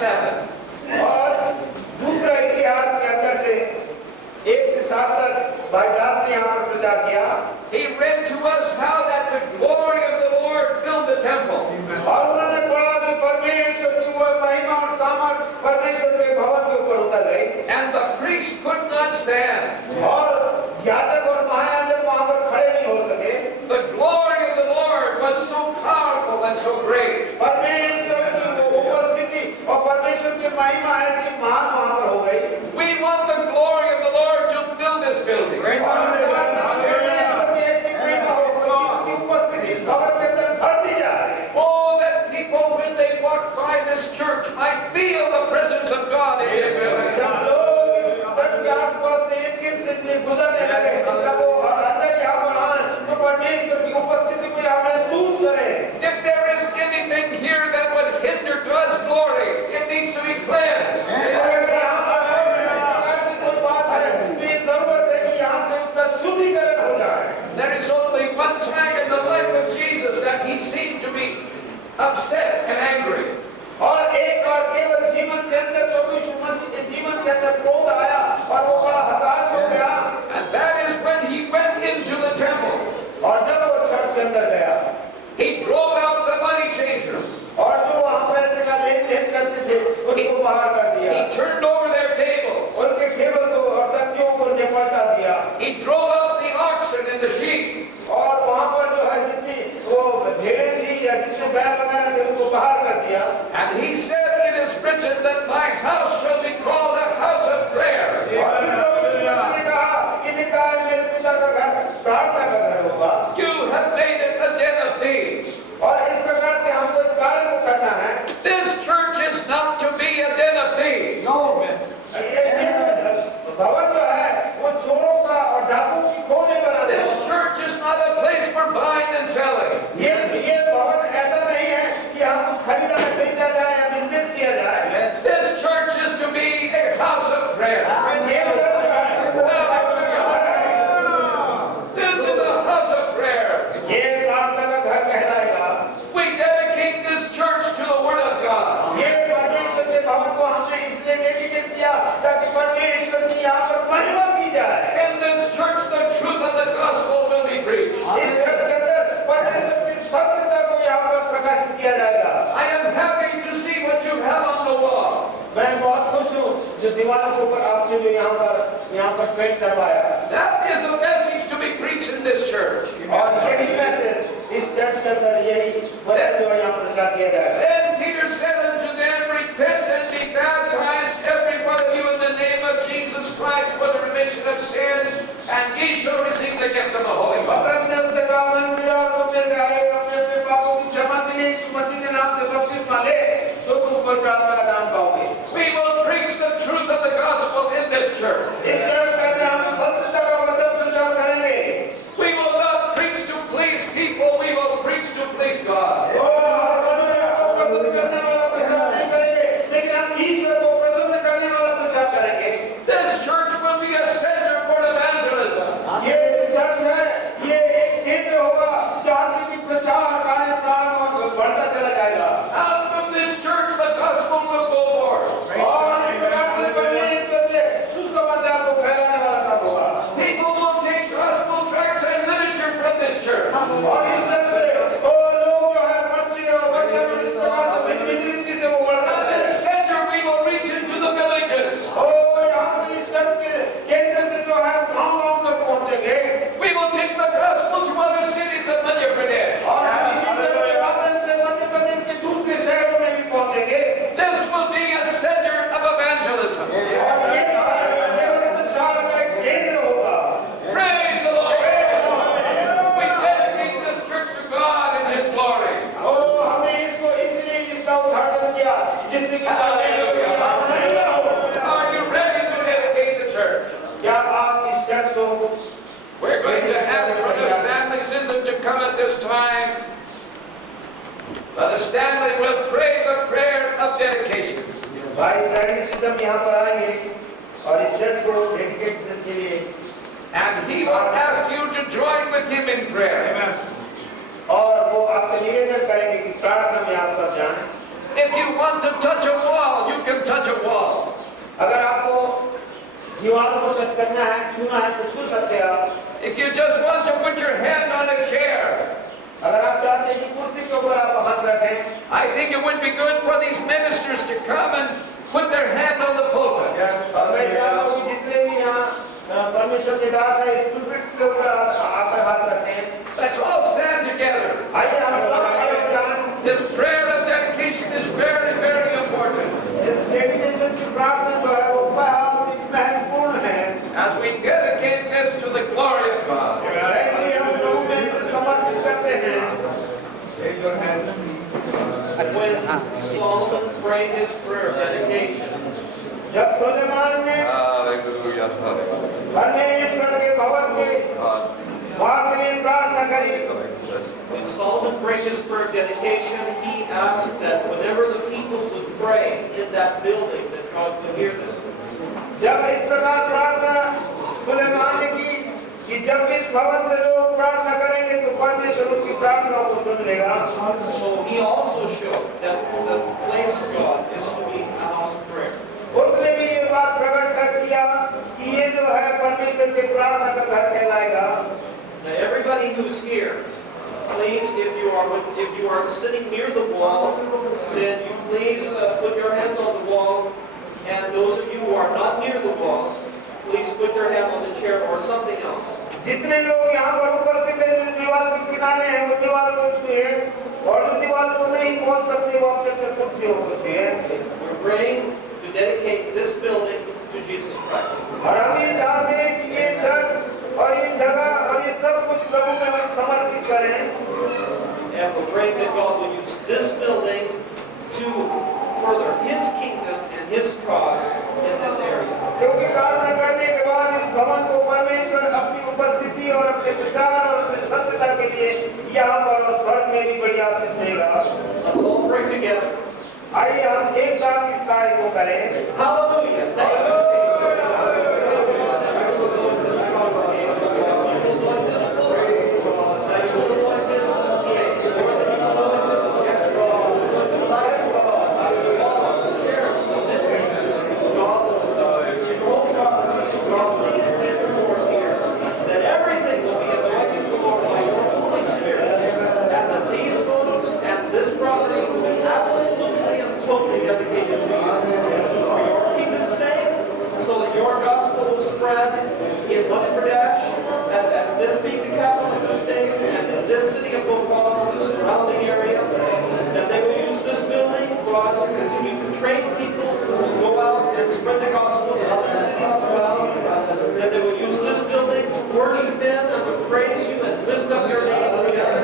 7. और दूसरा इतिहास के अंदर से 1 से 7 तक भाई दास ने यहाँ पर प्रचार किया। He read to us how that the glory of the Lord filled the temple. और उन्होंने पढ़ा कि परमेश्वर की वो महिमा और सामर्थ परमेश्वर के भवन के ऊपर उतर गई। And the priest could not stand. और याजक और महायाजक वहाँ पर खड़े नहीं हो सके। The glory of the Lord was so powerful and so great. परमेश्वर की वो उपस्थिति और परमेश्वर की महिमा ऐसी महान वहाँ पर हो गई। We want the glory of the Lord to fill this building. Oh, that people, when they walk by this church, might feel the presence of God in this building. If there is anything here that would hinder God's glory, it needs to be cleansed. There is only one time in the life of Jesus that he seemed to be upset and angry. और एक बार केवल जीवन के अंदर प्रभु यीशु मसीह के जीवन के अंदर क्रोध आया और वो बड़ा हताश हो गया। And that is when he went into the temple. और जब वो चर्च के अंदर गया, he drove out the money changers. और जो वहाँ पैसे का लेन-देन करते थे, उनको बाहर कर दिया। He turned over their tables. उनके टेबल को और तख्तियों को निपटा दिया। He drove out the oxen and the sheep. और वहाँ पर जो है जितनी वो भेड़ें थी या जितने बैल वगैरह थे उनको बाहर कर दिया। And he said, "It is written that my house shall be called a house of prayer." और फिर प्रभु यीशु मसीह ने कहा कि लिखा है मेरे पिता का घर प्रार्थना का घर होगा। You have made it a den of thieves. और इस प्रकार से हमको इस कार्य को करना है। This church is not to be a den of thieves. ये भवन जो है वो चोरों का और डाकुओं की खो नहीं बना दे। This church is not a place for buying and selling. ये भवन ऐसा नहीं है कि यहाँ कुछ खरीदा या बेचा जाए या बिजनेस किया जाए। This church is to be a house of prayer. ये चर्च जो है This is a house of prayer. ये प्रार्थना का घर कहलाएगा। We dedicate this church to the Word of God. ये परमेश्वर के भवन को हमने इसलिए डेडिकेट किया ताकि परमेश्वर की यहाँ पर महिमा की जाए। In this church, the truth of the gospel will be preached. इस चर्च के अंदर परमेश्वर की सत्यता को यहाँ पर प्रकाशित किया जाएगा। I am happy to see what you have on the wall. मैं बहुत खुश हूँ जो दीवारों के ऊपर आपने जो यहाँ पर पेंट करवाया। That is a message to be preached in this church. और यही मैसेज इस चर्च के अंदर यही वचन जो यहाँ प्रचार किया जाएगा। Then Peter said unto them, "Repent and be baptized, every one of you, in the name of Jesus Christ, for the remission of sins, and ye shall receive the gift of the Holy Ghost." पतरस ने उससे कहा मन फिरा और तुम में से हर एक अपने पापों की क्षमा के लिए यीशु मसीह के नाम से बपतिस्मा ले तो तुम पवित्र आत्मा का दान पाओगे। We will preach the truth of the gospel in this church. इस चर्च के अंदर हम सत्यता का वचन प्रचार करेंगे। We will not preach to please people, we will preach to please God. मनुष्य को प्रसन्न करने वाला प्रचार नहीं करेंगे, लेकिन हम ईश्वर को प्रसन्न करने वाला प्रचार करेंगे। This church will be a center for evangelism. ये जो चर्च है, ये एक केंद्र होगा जहाँ से कि प्रचार कार्य प्रारंभ और बढ़ता चला जाएगा। Out from this church, the gospel will go forth. और इस प्रकार से परमेश्वर के सुसमाचार को फैलाने वाला काम होगा। People will take gospel tracts and literature from this church. और इस तरह से वो लोग जो है पर्ची और वचन और इस प्रकार से भिन्न रीति से वो बढ़ता At चलेगा। this center, we will reach into the villages. और यहाँ से इस चर्च के केंद्र से जो है गाँव-गाँव तक पहुँचेंगे। We will take the gospel to other cities of Madhya Pradesh. और हम इसी चर्च के माध्यम से मध्य प्रदेश के दूसरे शहरों में भी पहुँचेंगे। This will be a center of evangelism. और ये जो है केवल प्रचार का एक केंद्र होगा। Praise the Lord. We dedicate this church to God in His glory. और हमने इसको इसलिए इसका उद्घाटन किया जिससे कि परमेश्वर की महिमा हो। Are you ready to dedicate the church? क्या आप इस चर्च को We're going to ask Brother Stanley Sisson to come at this time. Brother Stanley will pray the prayer of dedication. भाई स्टैंली सिस्टम यहाँ पर आएंगे और इस चर्च को डेडिकेशन के लिए And he will ask you to join with him in prayer. और वो आपसे निवेदन करेंगे कि प्रार्थना में आप सब जाएं। If you want to touch a wall, you दीवार को टच करना है, छूना है तो छू सकते हैं आप। If you just want to put your hand on a chair, अगर आप चाहते हैं कि कुर्सी के ऊपर आप हाथ रखें, I think it would be good for these ministers to come and put their hand on the pulpit. और मैं चाहता हूँ कि जितने भी यहाँ परमेश्वर के दास हैं इस पुलपिट के ऊपर आकर हाथ रखें। Let's all stand together. आइए हम सब खड़े हो जाएं। This prayer of dedication is very, very important. इस डेडिकेशन की प्रार्थना जो है वो बहुत महत्वपूर्ण है। As we dedicate this to the glory of God. ऐसे हम प्रभु में इसे समर्पित करते हैं। When Solomon prayed his prayer of dedication, जब सुलेमान ने परमेश्वर के भवन के वहाँ के लिए प्रार्थना करी, when Solomon prayed his prayer of dedication, he asked that whenever the people would pray in that building, that God could hear them. जब इस प्रकार प्रार्थना सुलेमान ने की कि जब भी इस भवन से लोग प्रार्थना करेंगे तो परमेश्वर उसकी प्रार्थना को सुन लेगा। So he also showed that the place of God is to be a house of prayer. उसने भी ये बात प्रकट कर किया कि ये जो है परमेश्वर के प्रार्थना का घर कहलाएगा। Now everybody who's here, please, if you are sitting near the wall, then you please put your hand on the wall, and those of you who are not near the wall, please put your hand on the chair or something else. जितने लोग यहाँ पर उपस्थित हैं जो दीवार के किनारे हैं वो दीवार को छुए और जो दीवार को नहीं पहुँच सकते वो अपने कुर्सी को छुए। We're praying to dedicate this building to Jesus Christ. और हम ये चाहते हैं कि ये चर्च और ये जगह और ये सब कुछ प्रभु के लिए समर्पित करें। And we're praying that God will use this building to further His kingdom and His cause in this area. क्योंकि प्रार्थना करने के बाद इस भवन को परमेश्वर अपनी उपस्थिति और अपने प्रचार और अपने सत्यता के लिए यहाँ पर और स्वर्ग में भी बड़ी आशीष देगा। Let's all pray together. आइए हम एक साथ इस कार्य को करें। Hallelujah. Thank you, Jesus. Pray, God, that you will go to this congregation, God. You will anoint this building. That you will anoint this gate. Lord, that you will anoint this gate. God, the platform, the walls, the chairs, the living. God, these people who are here, that everything will be anointed, Lord, by your Holy Spirit. And that these homes and this property will be absolutely and totally dedicated to you. For your kingdom's sake, so that your gospel will spread in Madhya Pradesh, and that this being the capital of the state, and that this city of Bhopal, the surrounding area, that they will use this building, God, to continue to train people who will go out and spread the gospel in other cities as well. That they will use this building to worship in and to praise you and lift up your name together.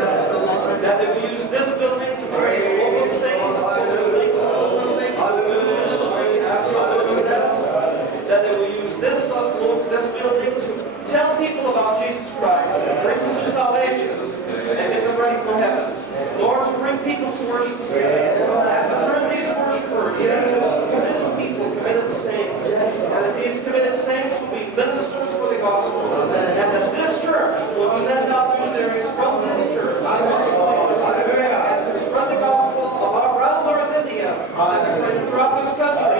That they will use this building to train local saints, so that the local saints will do the ministry as your word says. That they will use this building to tell people about Jesus Christ and bring them to salvation and get them ready for heaven. Lord, to bring people to worship together and to turn these worshipers into committed people, committed saints, and that these committed saints will be ministers for the gospel, and that this church will send out missionaries from this church to other places and to spread the gospel around North India and throughout this country.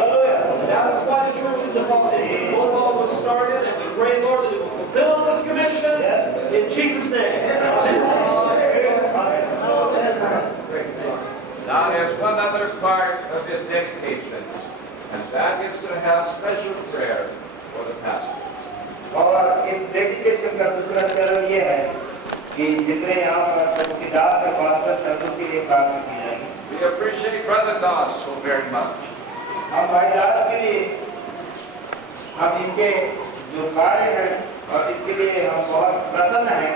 That is why the church in Bhopal was started, and we pray, Lord, that it will fulfill this commission in Jesus' name. Amen. Now there's one other part of this dedication, and that is to have special prayer for the pastor. और इस डेडिकेशन का दूसरा चरण ये है कि जितने यहाँ पर प्रभु की दास और पास्टर सब के लिए प्रार्थना की जाएगी। We appreciate Brother Das so very much. हम भाई दास के लिए हम इनके जो कार्य हैं और इसके लिए हम बहुत प्रसन्न हैं।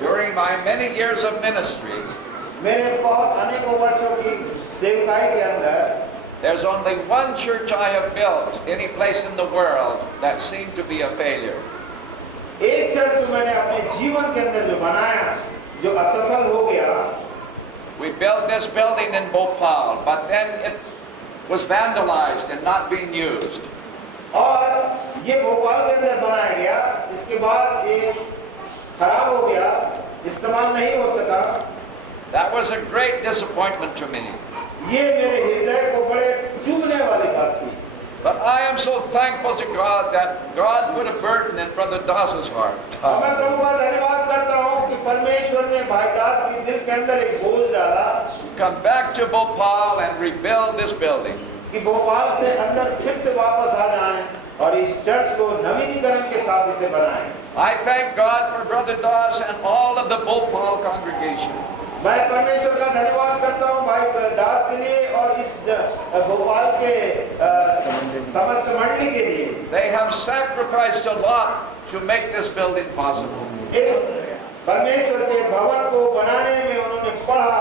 During my many years of ministry, मेरे बहुत अनेकों वर्षों की सेवकाई के अंदर there's only one church I have built any place in the world that seemed to be a failure. एक चर्च मैंने अपने जीवन के अंदर जो बनाया जो असफल हो गया। We built this building in Bhopal, but then it was vandalized and not being used. और ये भोपाल के अंदर बनाया गया, इसके बाद ये खराब हो गया, इस्तेमाल नहीं हो सका। That was a great disappointment to me. ये मेरे हृदय को बड़े चुभने वाली बात थी। But I am so thankful to God that God put a burden in Brother Das's heart. और मैं प्रभु का धन्यवाद करता हूँ कि परमेश्वर ने भाई दास के दिल के अंदर एक बोझ डाला To come back to Bhopal and rebuild this building. कि भोपाल के अंदर फिर से वापस आ जाएं और इस चर्च को नवीनीकरण के साथ इसे बनाएं। I thank God for Brother Das and all of the Bhopal congregation. मैं परमेश्वर का धन्यवाद करता हूँ भाई दास के लिए और इस भोपाल के समस्त मंडली के लिए। They have sacrificed a lot to make this building possible. इस परमेश्वर के भवन को बनाने में उन्होंने बड़ा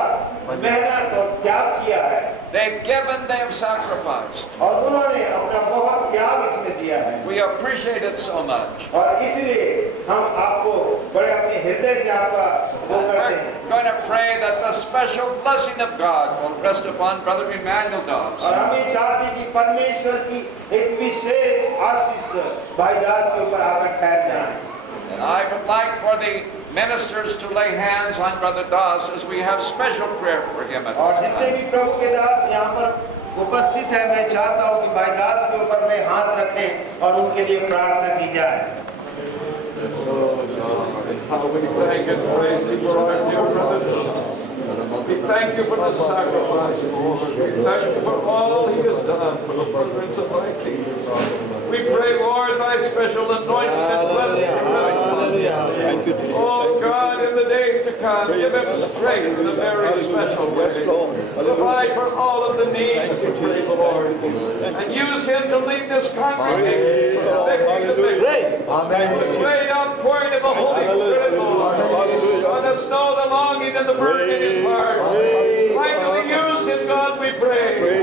मेहनत और त्याग किया है। They've given, they have sacrificed. और उन्होंने अपना बहुत त्याग इसमें दिया है। We appreciate it so much. और इसलिए हम आपको बड़े अपने हृदय से आपका वो करते हैं। We're going to pray that the special blessing of God will rest upon Brother Emmanuel Das. और हम ये चाहते हैं कि परमेश्वर की एक विशेष आशीष भाई दास के ऊपर आकर ठहर जाए। And I would like for the ministers to lay hands on Brother Das as we have special prayer for him at और this जितने time. भी प्रभु के दास यहाँ पर उपस्थित है, मैं चाहता हूँ कि भाई दास के ऊपर में हाथ रखें और उनके लिए प्रार्थना की जाए। How we thank and praise thee for our dear brother. We thank you for the sacrifice, Lord. We thank you for all he has done for the furtherance of thy kingdom. We pray, Lord, thy special anointing and blessing to rest upon him. Oh God, in the days to come, give him strength in a very special way. Provide for all of the needs, we pray, Lord. And use him to lead this congregation from victory to victory. With great outpouring of the Holy Spirit, Lord. Let us know the longing and the burden in his heart. Finally use him, God, we pray. May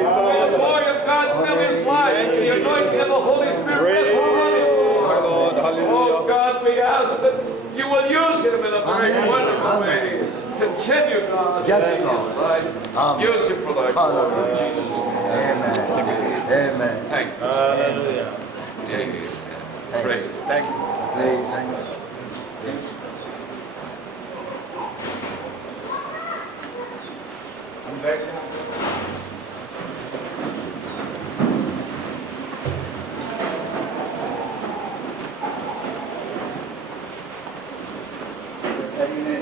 the glory of God fill his life, and the anointing of the Holy Spirit rest upon him. Oh God, we ask that you will use him in a very wonderful way. Continue, God, to take his life. Use him for thy glory, in Jesus' name. Amen. Amen. Thank you. Hallelujah. Amen. Praise. Thank you. Praise. I'm back. ने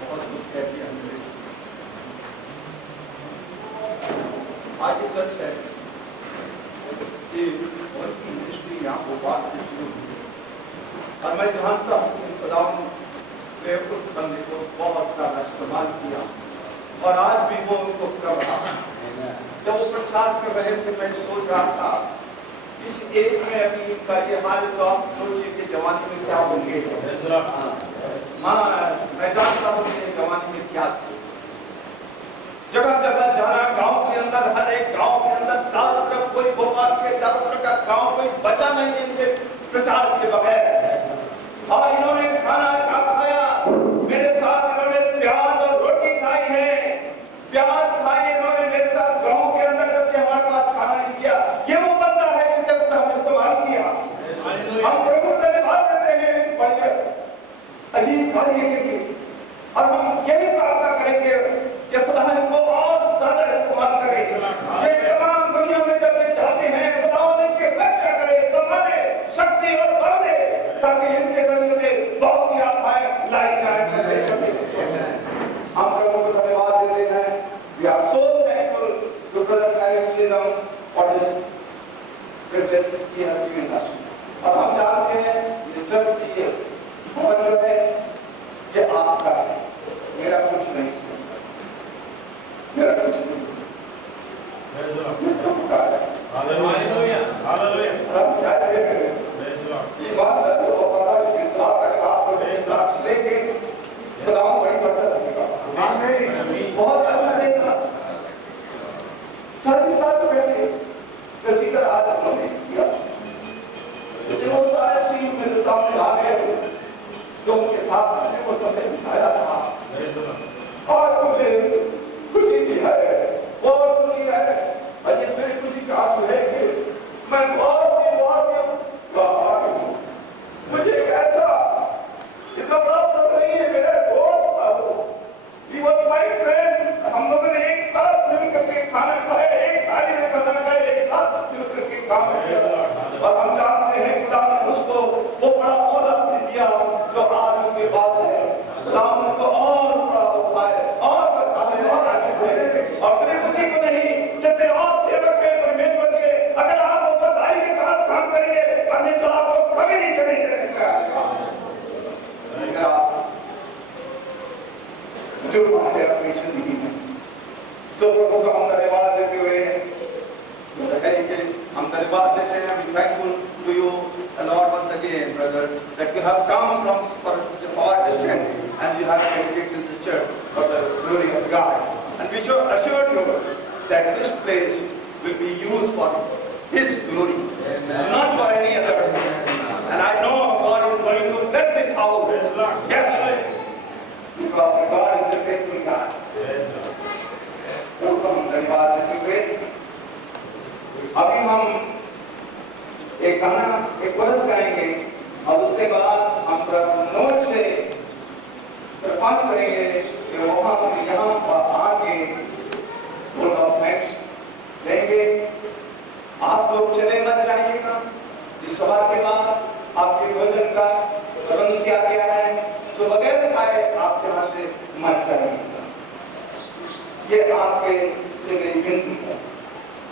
बहुत कुछ कह दिया हमने। आज ये सच है कि उनकी मिनिस्ट्री यहाँ भोपाल से शुरू हुई और मैं जानता हूँ कि खुदावन ने उस बंदे को बहुत सारा इस्तेमाल किया और आज भी वो उनको कर रहा है। जब वो प्रचार कर रहे थे मैं सोच रहा था इस एज में अभी इनका ये हाल तो आप सोचिए कि जवानी में क्या होंगे। मैं जानता हूँ कि जवानी में क्या था। जगह जगह जाना, गांव के अंदर, हर एक गांव के अंदर चारों तरफ कोई भोपाल के चारों तरफ का गांव कोई बचा नहीं इनके प्रचार के बगैर। और इन्होंने खाना क्या खाया, मेरे साथ इन्होंने प्याज और रोटी खाई है। प्याज खाए इन्होंने मेरे साथ गांव के अंदर, जबकि हमारे पास खाना नहीं किया। ये वो बंदा है जिसे हम इस्तेमाल किया। हम प्रभु को धन्यवाद देते हैं इस बड़े अजीब कार्य के लिए और हम यही प्रार्थना करेंगे कि खुदा इनको और ज्यादा इस्तेमाल करे। ये तमाम दुनिया में जब ये जाते हैं खुदा इनकी रक्षा करे, संभाले, शक्ति और बल दे ताकि इनके जरिए से बहुत सी आत्माएं लाई जाए। हम प्रभु को धन्यवाद देते हैं। We are so thankful to Brother Christ Freedom for this privilege he has given us। और हम जानते हैं ये चर्च की भवन जो है ये आपका है, मेरा कुछ नहीं, मेरा कुछ नहीं, हालेलुया हालेलुया। सब चाहते हैं ईमानदार को पता है कि साथ अगर आप मेरे साथ चलेंगे खुदा बड़ी बरकत देगा। आमीन। बहुत अच्छा देगा। 40 साल पहले जो जिक्र आज हमने किया वो सारे चीज मेरे सामने आ गए जो उनके साथ मैंने वो समय बिताया था और मुझे खुशी भी है, बहुत खुशी है। और ये मेरी खुशी का आंसू है कि मैं बहुत मुझे एक ऐसा इतना बड़ा अवसर नहीं है, मेरा दोस्त था वो, he was my friend। हम लोगों ने एक साथ मिल करके खाना खाया, एक थाली में खाना खाया, एक साथ मिल करके और सिर्फ उसी को नहीं, जितने और सेवक हैं परमेश्वर के, अगर आप वफादारी के साथ काम करेंगे, परमेश्वर आपको कभी नहीं चलेंगे रहेगा। अगर आप जो हमारे ऑपरेशन नहीं है, तो प्रभु का हम धन्यवाद देते हुए हम धन्यवाद देते हैं। We thankful to you, Lord, once again, brother, that you have come from such a far distance and you have dedicated this church for the glory of God. And we assured you that this place will be used for His glory, not for any other. And I know God is going to bless this house. Yes, because God is the faithful God. तो हम धन्यवाद देते हुए अभी हम एक गाना, एक कोरस गाएंगे और उसके बाद हम नोट से दरख्वास्त करेंगे कि वहाँ यहाँ आके फुल ऑफ थैंक्स देंगे। आप लोग चले मत जाइएगा। इस सवाल के बाद आपके भोजन का प्रबंध किया गया है, तो बगैर खाए आप यहाँ से मत जाइएगा। ये आपके से मेरी विनती है।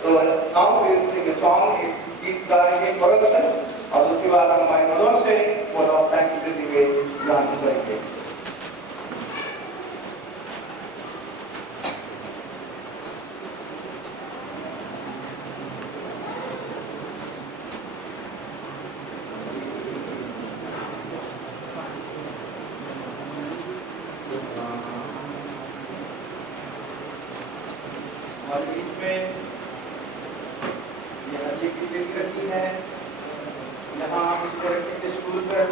तो now we will sing a song, एक गीत गाएंगे कोरस, और उसके बाद हम हमारे मदों से फुल ऑफ थैंक्स देते हुए यहाँ से करेंगे। और बीच में यह हल्दी की पेटी रखी है, यहाँ हम इसको रखेंगे स्कूल पर।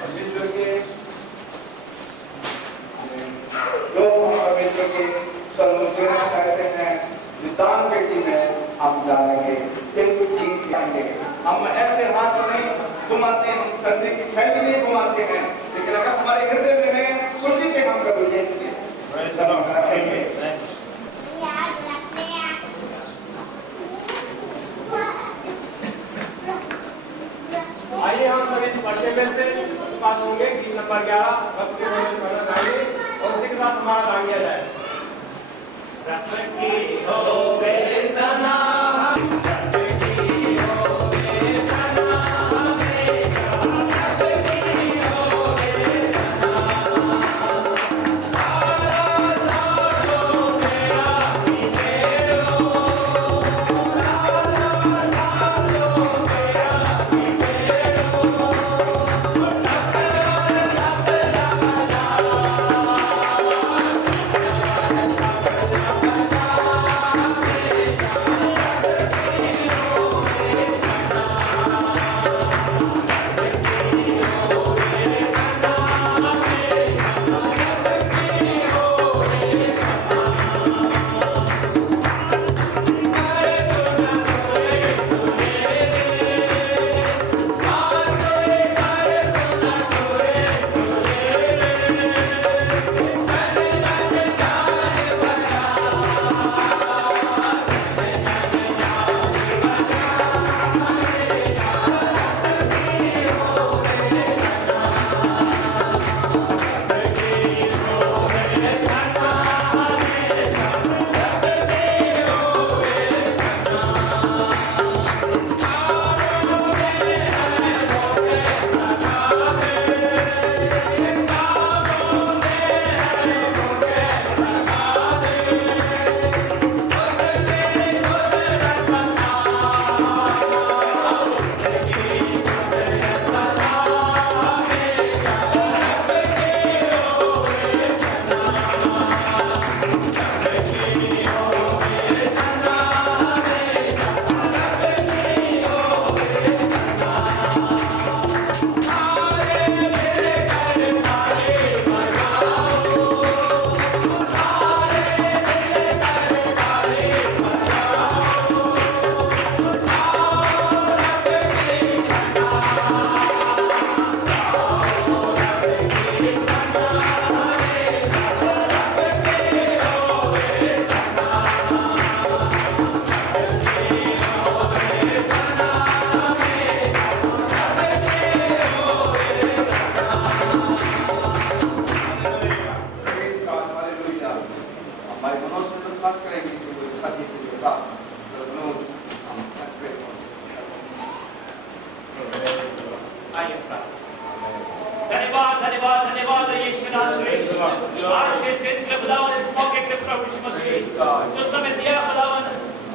परमेश्वर के जो परमेश्वर के सन्मुख देना चाहते हैं, इस दान पेटी में हम डालेंगे, जैसे चीज जाएंगे। हम ऐसे हाथ नहीं घुमाते, हम कंधे की थैली नहीं घुमाते हैं, लेकिन अगर हमारे हृदय में है, उसी के हम कभी देंगे रखेंगे। आइए हम सभी इस पर्चे में से पास होंगे। गीत नंबर 11 भक्ति में स्वर्ण गाएंगे और उसी के साथ हमारा गान किया जाए। रखी हो बेसना Thank भाई मनोज से दरख्वास्त करेंगे कि वो शादी के लिए का मनोज आइए धन्यवाद धन्यवाद धन्यवाद यीशु नासरी आज के दिन के खुदावन इस मौके के प्रभु यीशु मसीह जो तुम्हें दिया खुदावन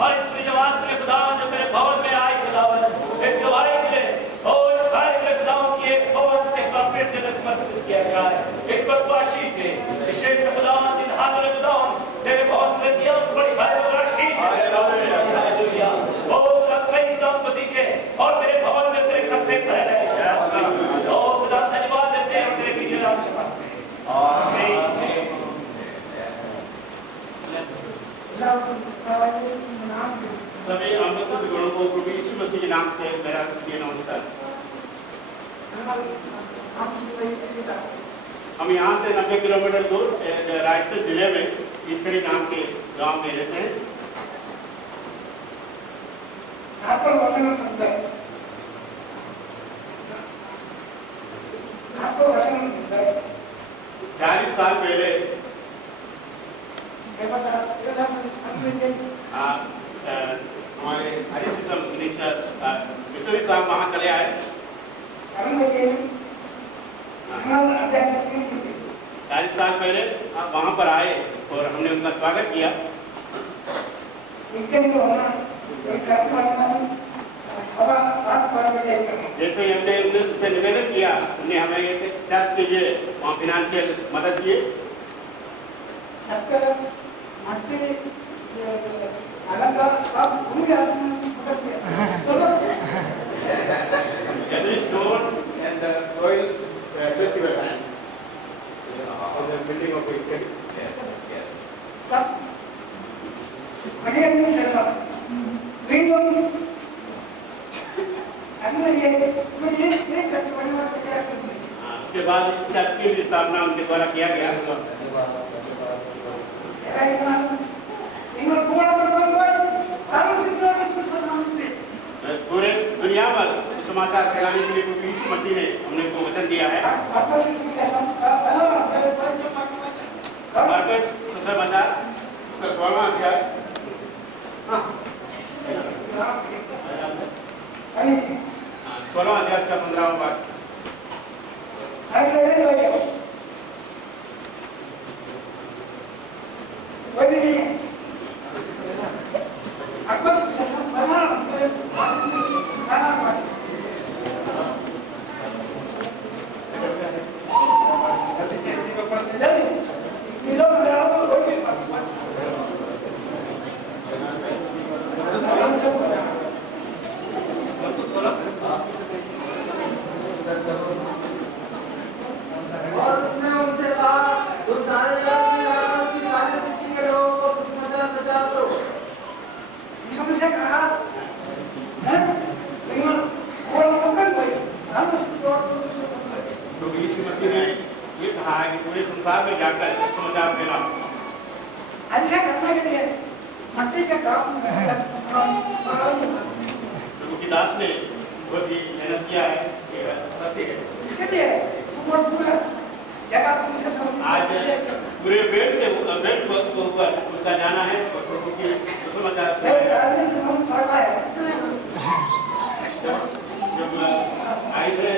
और इस पूरी जवाब के खुदावन जो तेरे भवन में आई खुदावन इस गवाही के लिए और इस कार्य के खुदावन की एक भवन के काफिर के समर्पित किया जाए इस पर तू आशीष दे विशेष खुदावन जिन हाथों ने खुदावन तेरे भवन में दिया बड़ी भारी आशीष हालेलुया ओ कई खुदावन को दीजिए और तेरे भवन में तेरे खंभे खड़े रहे ओ खुदा धन्यवाद देते हैं तेरे की नाम से मांगते हैं आमीन सभी आमंत्रित गणों को प्रभु यीशु मसीह के नाम से मेरा प्रिय नमस्कार। हम यहाँ से 90 किलोमीटर दूर रायसेन जिले में ईश्वरी नाम के गांव में रहते हैं। यहाँ पर वचन मिलता है, यहाँ पर वचन मिलता है। 40 साल पहले हमारे हरिसिसम मिनिस्टर मित्तरी साहब वहाँ चले आए। 40 साल पहले आप वहाँ पर आए और हमने उनका स्वागत किया। जैसे ही हमने उनसे निवेदन किया, उन्हें हमें चर्च के लिए वहाँ फिनेंशियल मदद दिए। Every stone and the soil touch your hand for the building of a church. उसके बाद इस चर्च की भी स्थापना उनके द्वारा किया गया। पूरे दुनिया पर सुसमाचार फैलाने के लिए प्रभु यीशु मसीह ने हमने को वचन दिया है। मरकुस सुसमाचार उसका 16वां अध्याय 16वां अध्याय का 15वां वाक्य। प्रभु यीशु मसीह ने ये कहा है कि पूरे संसार में जाकर समाचार फैलाओ। अच्छा करने के लिए मट्टी का काम प्रभु की दास ने बहुत ही मेहनत किया है, ये सत्य है। इसके लिए पूरा जगह आज पूरे बेल्ट के ऊपर उनका जाना है और प्रभु की सुसमाचार जब आए थे